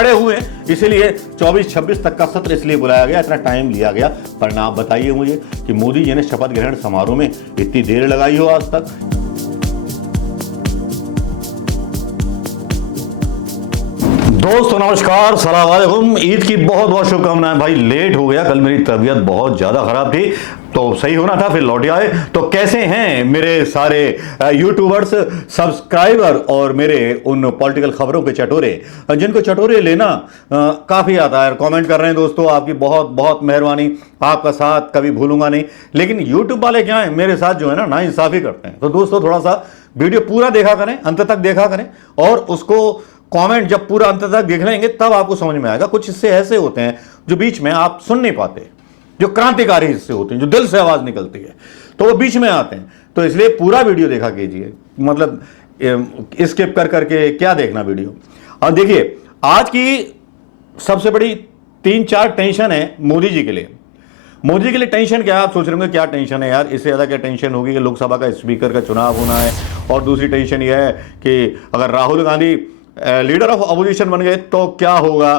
अड़े हुए हैं, इसीलिए 24-26 तक का सत्र इसलिए बुलाया गया, इतना टाइम लिया गया। पर आप बताइए मुझे कि मोदी जी ने शपथ ग्रहण समारोह में इतनी देर लगाई हो आज तक। दोस्तों नमस्कार, सलाम वालेकुम, ईद की बहुत बहुत शुभकामनाएं। भाई लेट हो गया, कल मेरी तबीयत बहुत ज्यादा खराब थी तो सही होना था, फिर लौट आए। तो कैसे हैं मेरे सारे यूट्यूबर्स, सब्सक्राइबर और मेरे उन पॉलिटिकल खबरों के चटोरे जिनको चटोरे लेना काफी आता है। कमेंट कर रहे हैं दोस्तों, आपकी बहुत बहुत मेहरबानी, आपका साथ कभी भूलूंगा नहीं। लेकिन यूट्यूब वाले क्या है, मेरे साथ जो है ना इंसाफी करते हैं। तो दोस्तों थोड़ा सा वीडियो पूरा देखा करें, अंत तक देखा करें, और उसको कमेंट जब पूरा अंत तक देख लेंगे तब आपको समझ में आएगा। कुछ हिस्से ऐसे होते हैं जो बीच में आप सुन नहीं पाते, जो क्रांतिकारी हिस्से होते हैं, जो दिल से आवाज निकलती है, तो वो बीच में आते हैं। तो इसलिए पूरा वीडियो देखा कीजिए, मतलब स्किप कर करके क्या देखना वीडियो। और देखिए आज की सबसे बड़ी 3-4 टेंशन है मोदी जी के लिए। मोदी जी के लिए टेंशन क्या है, आप सोच रहे होंगे क्या टेंशन है यार, इससे ज्यादा क्या टेंशन होगी कि लोकसभा का स्पीकर का चुनाव होना है। और दूसरी टेंशन यह है कि अगर Rahul Gandhi leader of opposition बन गए तो क्या होगा।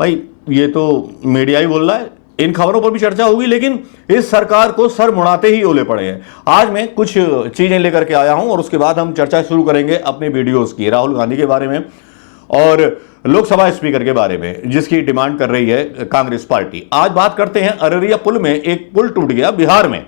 भाई ये तो मीडिया ही बोल रहा है, इन खबरों पर भी चर्चा होगी, लेकिन इस सरकार को सर मुड़ाते ही ओले पड़े हैं। आज मैं कुछ चीजें लेकर के आया हूं और उसके बाद हम चर्चा शुरू करेंगे अपने वीडियोस की, राहुल गांधी के बारे में और लोकसभा स्पीकर के बारे में जिसकी डिमांड कर रही है कांग्रेस पार्टी। आज बात करते हैं अररिया पुल में, एक पुल टूट गया बिहार में,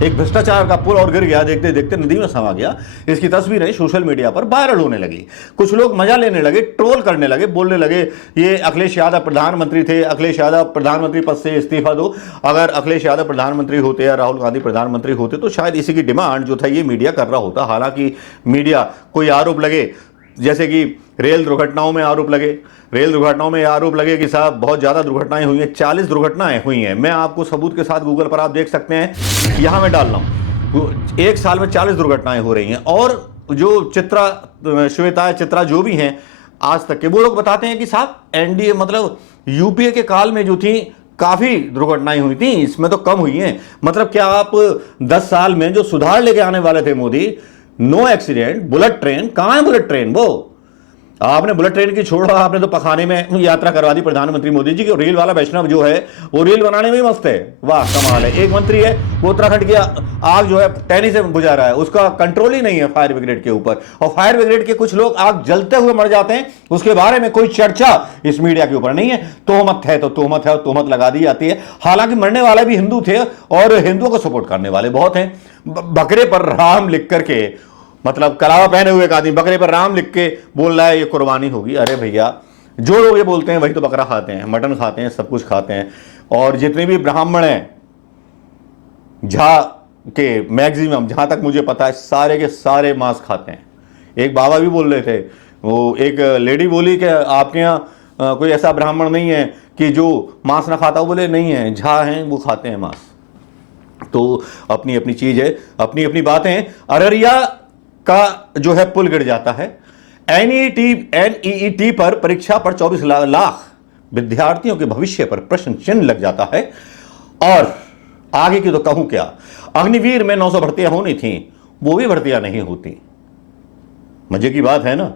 एक भ्रष्टाचार का पुल और गिर गया, देखते देखते नदी में समा गया। इसकी तस्वीरें सोशल मीडिया पर वायरल होने लगी। कुछ लोग मजा लेने लगे, ट्रोल करने लगे, बोलने लगे ये अखिलेश यादव प्रधानमंत्री थे, अखिलेश यादव प्रधानमंत्री पद से इस्तीफा दो। अगर अखिलेश यादव प्रधानमंत्री होते या राहुल गांधी प्रधानमंत्री होते तो शायद इसी की डिमांड जो था ये मीडिया कर रहा होता। हालांकि मीडिया कोई आरोप लगे, जैसे कि रेल दुर्घटनाओं में आरोप लगे, रेल दुर्घटनाओं में आरोप लगे कि साहब बहुत ज्यादा दुर्घटनाएं हुई हैं, 40 दुर्घटनाएं हुई हैं। मैं आपको सबूत के साथ गूगल पर आप देख सकते हैं, यहां मैं डाल रहा हूं, एक साल में 40 दुर्घटनाएं हो रही हैं। और जो श्वेता चित्रा जो भी हैं आज तक के, वो लोग बताते हैं कि साहब एनडीए मतलब यूपीए के काल में जो थी काफी दुर्घटनाएं हुई थी, इसमें तो कम हुई हैं। मतलब क्या आप 10 साल में जो सुधार लेके आने वाले थे Modi, no accident, bullet train, कहां है बुलेट ट्रेन? वो आपने बुलेट ट्रेन की छोड़ो, आपने तो पखाने में यात्रा करवा दी प्रधानमंत्री मोदी जी की। रेल वाला वैष्णव जो है वो रेल बनाने में ही मस्त है, वाह कमाल है। एक मंत्री है वो उत्तराखंड की आग जो है टहनी से बुझा रहा है, उसका कंट्रोल ही नहीं है फायर ब्रिगेड के ऊपर। और फायर ब्रिगेड के कुछ लोग आग जलते हुए मर जाते हैं, उसके बारे में कोई चर्चा इस मीडिया के ऊपर नहीं है। तोहमत है तो तोहमत है, और तोहमत लगा दी जाती है। हालांकि मरने वाले भी हिंदू थे और हिंदुओं को सपोर्ट करने वाले बहुत हैं। बकरे पर राम लिख करके, मतलब कलावा पहने हुए एक आदमी बकरे पर राम लिख के बोल रहा है ये कुर्बानी होगी। अरे भैया, जो लोग ये बोलते हैं वही तो बकरा खाते हैं, मटन खाते हैं, सब कुछ खाते हैं। और जितने भी ब्राह्मण हैं झा के, मैक्सिमम जहां तक मुझे पता है सारे के सारे मांस खाते हैं। एक बाबा भी बोल रहे थे, वो एक लेडी बोली कि आपके यहाँ कोई ऐसा ब्राह्मण नहीं है कि जो मांस ना खाता हो। बोले नहीं है, झा हैं वो खाते हैं मांस। तो अपनी अपनी चीज है, अपनी अपनी बातें। अररिया का जो है पुल गिर जाता है, एनईईटी पर परीक्षा पर 24 लाख विद्यार्थियों के भविष्य पर प्रश्न चिन्ह लग जाता है। और आगे की तो कहूं क्या, अग्निवीर में 900 भर्तियां होनी थी, वो भी भर्तियां नहीं होती। मजे की बात है ना।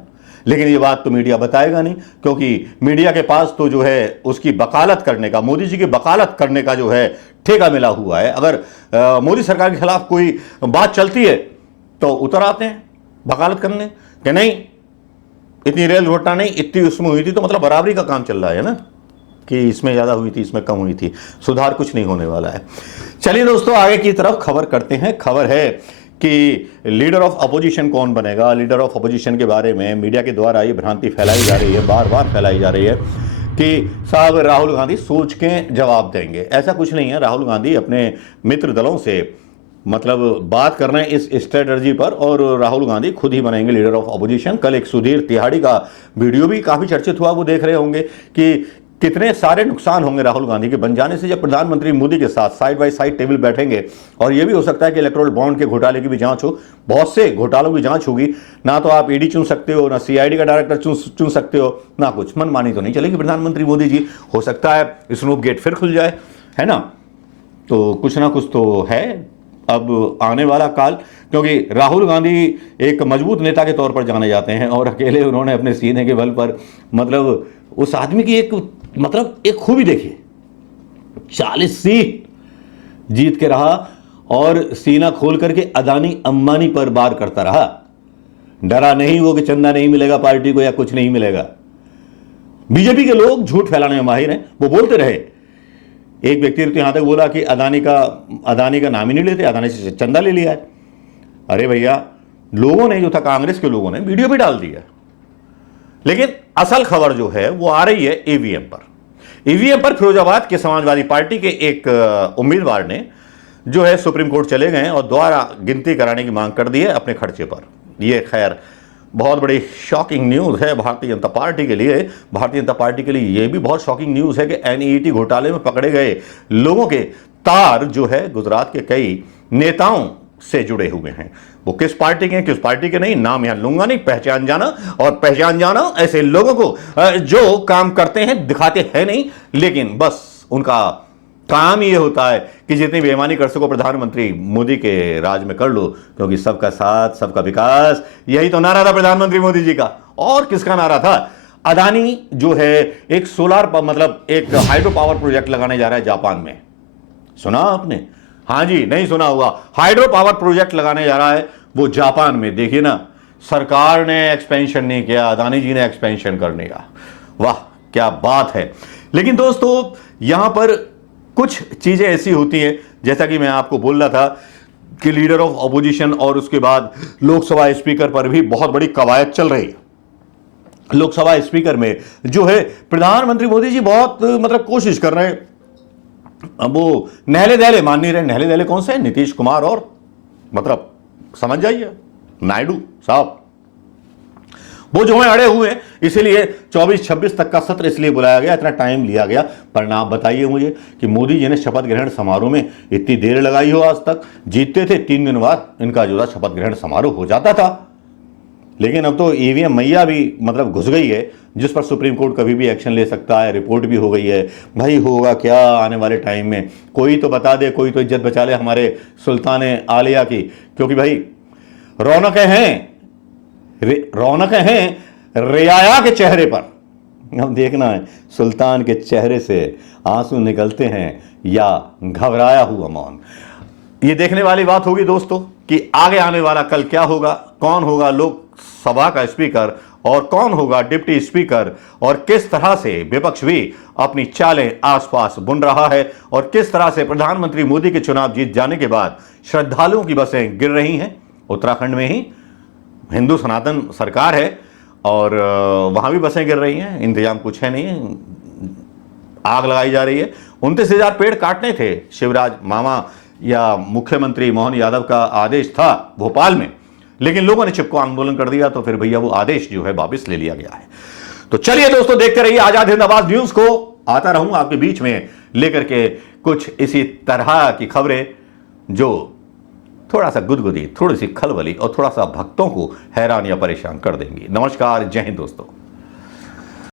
लेकिन ये बात तो मीडिया बताएगा नहीं, क्योंकि मीडिया के पास तो जो है उसकी वकालत करने का, मोदी जी की वकालत करने का जो है ठेका मिला हुआ है। अगर मोदी सरकार के खिलाफ कोई बात चलती है तो उतर आते हैं वकालत करने कि नहीं इतनी रेल दुर्घटना नहीं, इतनी उसमें हुई थी, तो मतलब बराबरी का काम चल रहा है ना, कि इसमें ज्यादा हुई थी, इसमें कम हुई थी, सुधार कुछ नहीं होने वाला है। चलिए दोस्तों आगे की तरफ खबर करते हैं। खबर है कि लीडर ऑफ अपोजिशन कौन बनेगा। लीडर ऑफ अपोजिशन के बारे में मीडिया के द्वारा ये भ्रांति फैलाई जा रही है, बार बार फैलाई जा रही है कि साहब राहुल गांधी सोच के जवाब देंगे। ऐसा कुछ नहीं है। राहुल गांधी अपने मित्र दलों से मतलब बात कर रहे हैं इस स्ट्रेटर्जी पर, और राहुल गांधी खुद ही बनेंगे लीडर ऑफ अपोजिशन। कल एक सुधीर तिहाड़ी का वीडियो भी काफी चर्चित हुआ, वो देख रहे होंगे कि कितने सारे नुकसान होंगे राहुल गांधी के बन जाने से जब प्रधानमंत्री मोदी के साथ साइड बाय साइड टेबल बैठेंगे। और यह भी हो सकता है कि इलेक्टोरल बॉन्ड के घोटाले की भी जांच हो, बहुत से घोटालों की जांच होगी। ना तो आप ईडी चुन सकते हो, ना सीआईडी का डायरेक्टर चुन सकते हो, ना कुछ। मनमानी तो नहीं चलेगी प्रधानमंत्री मोदी जी। हो सकता है स्नूप गेट फिर खुल जाए, है ना। तो कुछ ना कुछ तो है अब आने वाला काल, क्योंकि राहुल गांधी एक मजबूत नेता के तौर पर जाने जाते हैं और अकेले उन्होंने अपने सीने के बल पर मतलब उस आदमी की एक खूबी देखी, 40 सीट जीत के रहा और सीना खोल करके अदानी अंबानी पर वार करता रहा। डरा नहीं वो कि चंदा नहीं मिलेगा पार्टी को या कुछ नहीं मिलेगा। बीजेपी के लोग झूठ फैलाने में माहिर हैं, वो बोलते रहे। एक व्यक्ति ने तो यहां तक बोला कि अदानी का नाम ही नहीं लेते, अदानी से चंदा ले लिया है। अरे भैया, लोगों ने जो था, कांग्रेस के लोगों ने वीडियो भी डाल दिया। लेकिन असल खबर जो है वो आ रही है ईवीएम पर। ईवीएम पर फिरोजाबाद के समाजवादी पार्टी के एक उम्मीदवार ने जो है सुप्रीम कोर्ट चले गए और दोबारा गिनती कराने की मांग कर दी है अपने खर्चे पर। यह खैर बहुत बड़ी शॉकिंग न्यूज़ है भारतीय जनता पार्टी के लिए। भारतीय जनता पार्टी के लिए यह भी बहुत शॉकिंग न्यूज़ है कि एनईईटी घोटाले में पकड़े गए लोगों के तार जो है गुजरात के कई नेताओं से जुड़े हुए हैं। वो किस पार्टी के हैं, किस पार्टी के नहीं, नाम यहां लूंगा नहीं। पहचान जाना ऐसे लोगों को जो काम करते हैं दिखाते हैं नहीं, लेकिन बस उनका काम ये होता है कि जितनी बेईमानी कर सको प्रधानमंत्री मोदी के राज में कर लो, क्योंकि सबका साथ सबका विकास, यही तो नारा था प्रधानमंत्री मोदी जी का। और किसका नारा था? अदानी जो है एक एक हाइड्रो पावर प्रोजेक्ट लगाने जा रहा है जापान में। सुना आपने? हाँ जी, नहीं सुना हुआ। हाइड्रो पावर प्रोजेक्ट लगाने जा रहा है वो जापान में। देखिए ना, सरकार ने एक्सपेंशन नहीं किया, अदानी जी ने एक्सपेंशन करने का। वाह क्या बात है। लेकिन दोस्तों, यहां पर कुछ चीजें ऐसी होती हैं, जैसा कि मैं आपको बोल रहा था कि लीडर ऑफ ऑपोजिशन और उसके बाद लोकसभा स्पीकर पर भी बहुत बड़ी कवायद चल रही है। लोकसभा स्पीकर में जो है प्रधानमंत्री मोदी जी बहुत कोशिश कर रहे हैं। अब वो नहले दहले मान नहीं रहे। नहले दहले कौन से? नीतीश कुमार और समझ जाइए नायडू साहब, वो जो है अड़े हुए हैं। इसीलिए 24-26 तक का सत्र इसलिए बुलाया गया, इतना टाइम लिया गया। पर आप बताइए मुझे कि मोदी जी ने शपथ ग्रहण समारोह में इतनी देर लगाई हो। आज तक जीतते थे, 3 दिन बाद इनका जो था शपथ ग्रहण समारोह हो जाता था। लेकिन अब तो ईवीएम मैया भी घुस गई है, जिस पर सुप्रीम कोर्ट कभी भी एक्शन ले सकता है। रिपोर्ट भी हो गई है। भाई होगा क्या आने वाले टाइम में? कोई तो बता दे, कोई तो इज्जत बचा ले हमारे सुल्तान आलिया की, क्योंकि भाई रौनकें हैं रियाया के चेहरे पर। अब देखना है सुल्तान के चेहरे से आंसू निकलते हैं या घबराया हुआ मौन। ये देखने वाली बात होगी दोस्तों कि आगे आने वाला कल क्या होगा, कौन होगा लोकसभा का स्पीकर और कौन होगा डिप्टी स्पीकर, और किस तरह से विपक्ष भी अपनी चालें आसपास बुन रहा है, और किस तरह से प्रधानमंत्री मोदी के चुनाव जीत जाने के बाद श्रद्धालुओं की बसें गिर रही हैं। उत्तराखंड में ही हिंदू सनातन सरकार है और वहां भी बसें गिर रही हैं, इंतजाम कुछ है नहीं, आग लगाई जा रही है। 29,000 पेड़ काटने थे, शिवराज मामा या मुख्यमंत्री मोहन यादव का आदेश था भोपाल में, लेकिन लोगों ने चिपको आंदोलन कर दिया, तो फिर भैया वो आदेश जो है वापस ले लिया गया है। तो चलिए दोस्तों, देखते रहिए आजाद हिंद आवाज न्यूज को। आता रहूंगा आपके बीच में लेकर के कुछ इसी तरह की खबरें जो थोड़ा सा गुदगुदी, थोड़ी सी खलबली और थोड़ा सा भक्तों को हैरान या परेशान कर देंगी। नमस्कार, जय हिंद दोस्तों।